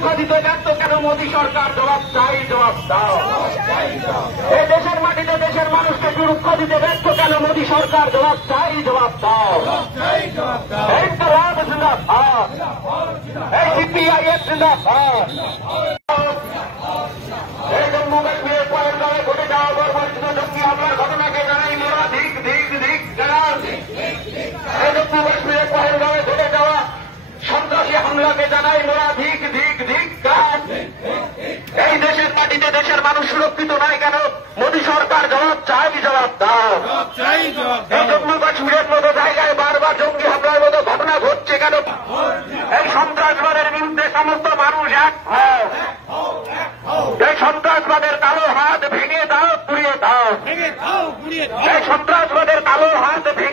সুরক্ষা দিতে ব্যর্থ কেন মোদী সরকার? জবাব চাই, জবাব দাও। এই দেশের মাটিতে দেশের মানুষকে সুরক্ষা দিতে ব্যর্থ কেন মোদী সরকার? জবাব চাই, জবাব দাও। এই তো রাম জিন্দাবাদ, এই সিপিআইএম জিন্দাবাদ। এই জম্মু কাশ্মীরের পহেলগাঁওয়ে ঘটে যাওয়া বর্বরচিত জঙ্গি হামলার ঘটনাকে জানাই মোরা ধিক ধিক ধিক জানান। এই জম্মু কাশ্মীরের পহেলগাঁওয়ে ঘটে যাওয়া সন্ত্রাসী হামলাকে জানাই মোরা ধিক ধিক ধিক জানান। এই দেশের মাটিতে দেশের মানুষ সুরক্ষিত নয় কেন? মোদী সরকার জবাব চাই, জবাব দাও। এই জম্মু কাশ্মীরের মতো জায়গায় বারবার জঙ্গি হামলার মতো ঘটনা ঘটছে কেন? এই সন্ত্রাসবাদের বিরুদ্ধে সমস্ত মানুষ এক হও। এই সন্ত্রাসবাদের কালো হাত ভেঙে দাও, পুড়িয়ে দাও। এই সন্ত্রাসবাদের কালো হাত ভেঙে